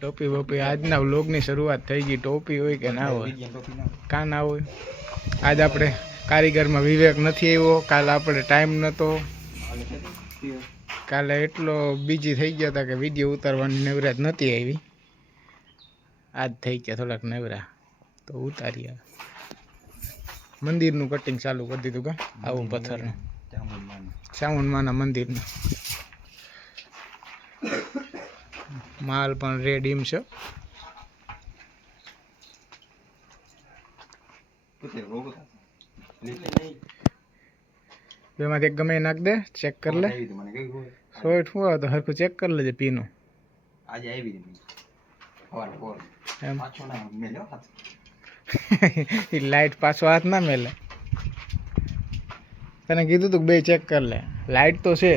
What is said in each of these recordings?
ટોપી બોપી આજના વ્લોગની શરૂઆત થઈ ગઈ. ટોપી હોય કે ના હોય, કાં ના હોય. આજ આપણે કારીગરમાં વિવેક નથી આવ્યો. કાલે આપણે ટાઈમ નહોતો. કાલે એટલો બીજી થઈ ગયા હતા કે વિડીયો ઉતારવાની નવરાત નહોતી આવી. આજ થઈ ગયા થોડાક નવરા તો ઉતારીએ. મંદિરનું કટિંગ ચાલુ કરી દીધું કા આવું પથ્થરનું ચામુંડમાના મંદિરનું. માલ પણ રેડીમ છે. એમાંથી ગમે નાખ દે, ચેક કરી લે. સોઈટ શું આવે તો હરખું ચેક કરી લેજે. પીનું લાઈટ પાછો હાથ ના મેલે. તને કીધું તું બે ચેક કરી લે. લાઈટ તો છે,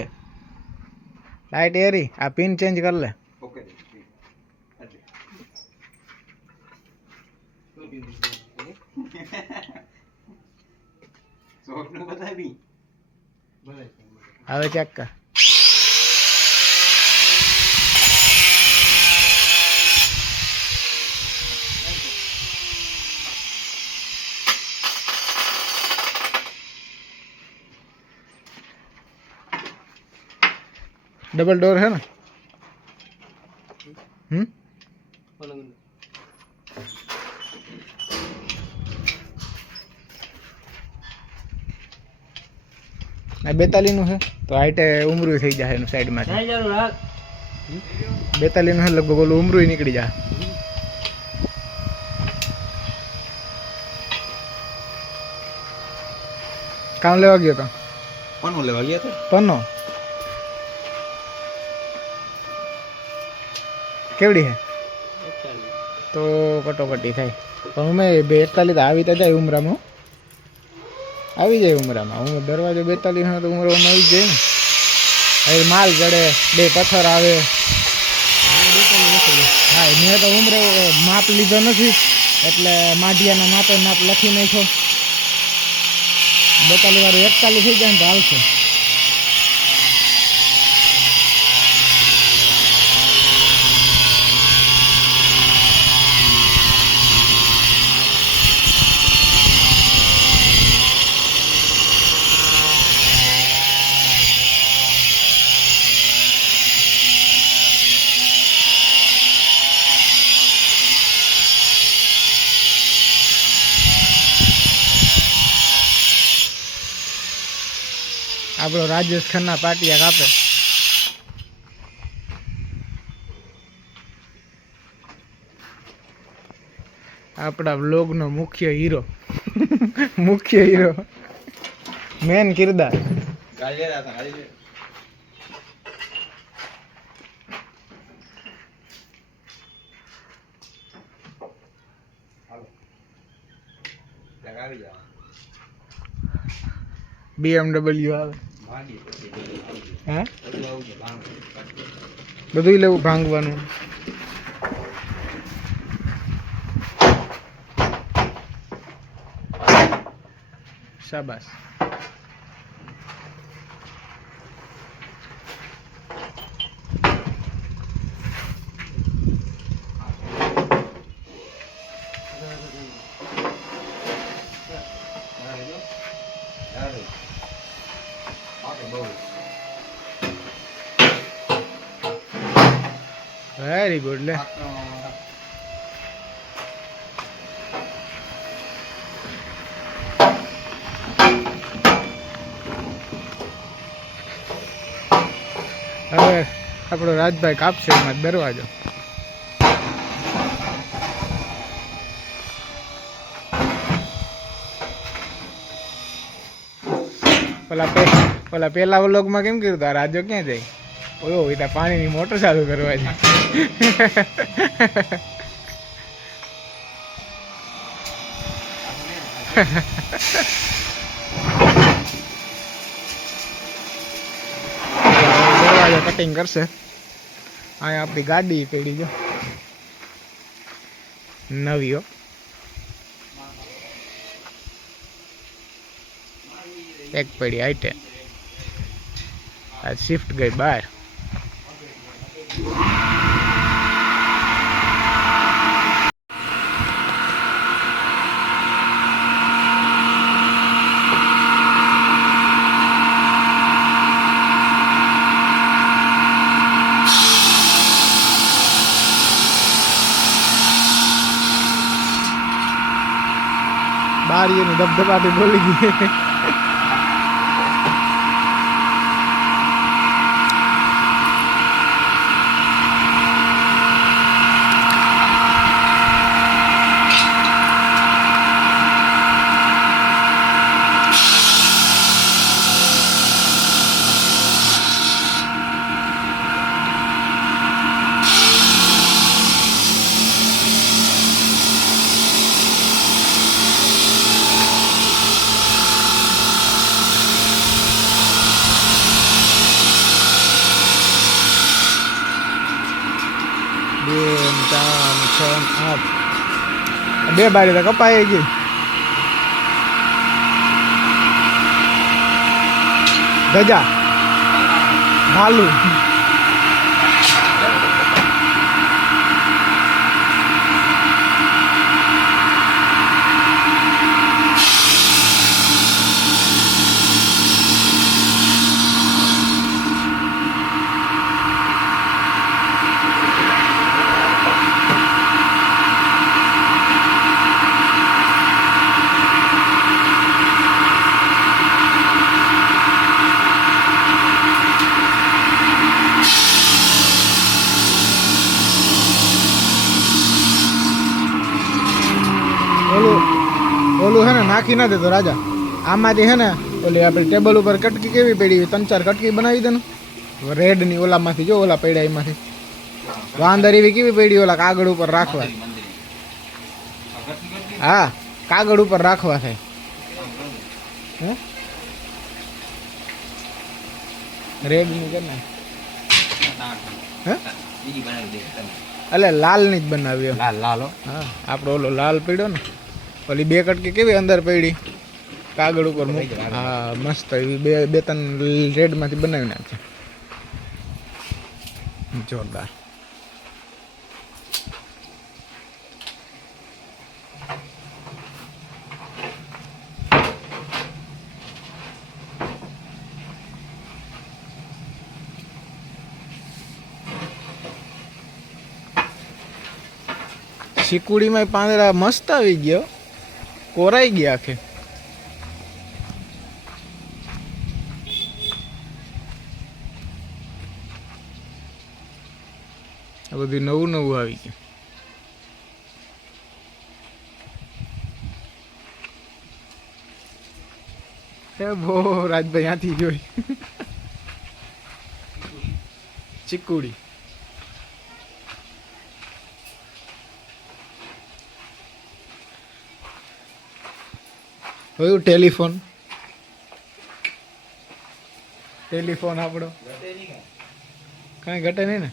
લાઈટ એરી. આ પિન ચેન્જ કરી લે. હવે ચેક કર. डबल डोर है ना? આ 42 નું છે તો હાઈટે ઉમરું થઈ જાય એનું સાઈડ માં. 42 નું છે લગભગ ઓલું ઉમરું નીકળી જાય. કામ લેવા ગયો તો પન્નો લેવા ગયા હતા. પન્નો કેવડી હે તો કટોકટી થાય. પણ અમે 42 આવી તો જાય ઉમરામાં, આવી જાય ઉમરામાં. હું દરવાજો 42 તો ઉમરામાં આવી જાય ને. હવે માલ જડે, બે પથ્થર આવે. હા મેં તો ઉમરે માપ લીધો નથી એટલે માઢિયાના માપે માપ લખી નાખ્યો. 42 વાળું 41 થઈ જાય ને તો હાલશે. આપણો રાજેશ ખન્ના પાટિયા કાપે. આપણા વ્લોગનો મુખ્ય હીરો, મુખ્ય હીરો, મેન કિરદાર. BMW આવે. હા બધું લેવું ભાંગવાનું. શાબાશ. Very good. લે હવે આપણો રાજભાઈ કાપશે એમાં દરવાજો. ઓલા પેલા વ્લોગમાં કેમ કર્યું તા? રાજો ક્યાં જાય? ઓયો એ પાણીની મોટર ચાલુ કરવા છે. દરવાજો કટિંગ કરશે. અહીંયા આપણી ગાડી પડી જો નવી. એક પડી આઈટે. આ શિફ્ટ ગઈ બહાર. બારી એની ધબધબાટી બોલી ગઈ. બે 4 6 8 બે બારી તો કપાઈ ગઈ. ગજા ભાલુ ઓલું હે ને નાખી ના દેતો રાજા. આમાંથી હે ને ઓલી આપણે ટેબલ ઉપર કટકી કેવી પડી 3-4 કટકી બનાવી દે ને રેડની ઓલામાંથી. જો ઓલા પડ્યા એમાંથી વાંદર એવી કેવી પડી ઓલા કાગળ ઉપર રાખવા. હા કાગળ ઉપર રાખવા થાય. હે રેડની કે ને હે એટલે લાલની જ બનાવી. લાલ હા આપણો ઓલો લાલ પડ્યો ને ઓલી 2 કટકી કેવી અંદર પડી કાગળ ઉપર. હા મસ્ત એવી 2-3 રેડમાંથી બનાવી નાખે. જોરદાર. શીકુડીમાં પાંદડા મસ્ત આવી ગયો, કોરાઈ ગયા આખે. આ બધું નવું નવું આવી ગયું. બહુ રાજભાઈ ત્યાંથી જોઈ ચીકુડી. હવે ટેલિફોન આપણો કઈ ઘટે નહીં ને.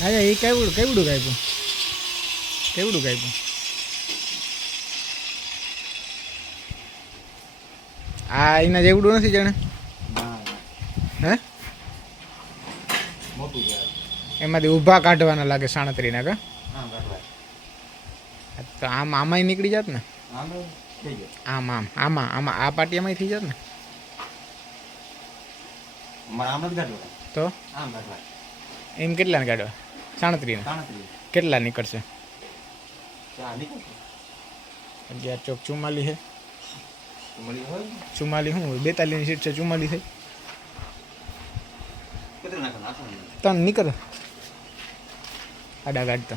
હા એ કેવડું કાપ્યું આ એના જેવડું નથી જાણે. હે એમાંથી ઊભા કાઢવાના લાગે 37 ના. તો આમાંય નીકળી જાત ને. આમાં આ પાટિયામાં થઈ જાત ને. તો એમ કેટલા કાઢવા? 37 કેટલા નીકળશે? 11 ચોક 44 છે. 44 શું 42 ની સીટ છે. 44 થઈ 3 નીકળે આડા કાઢતો.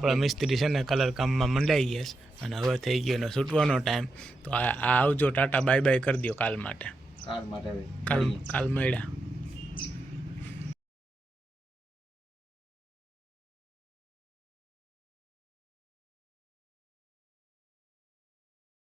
આપણા મિસ્ત્રી છે ને કલર કામમાં મંડાઈ ગયા છે અને હવે થઈ ગયો ને છૂટવાનો ટાઈમ. તો આ આવજો, ટાટા બાય બાય કરી દો કાલ માટે. કાલ મળ્યા.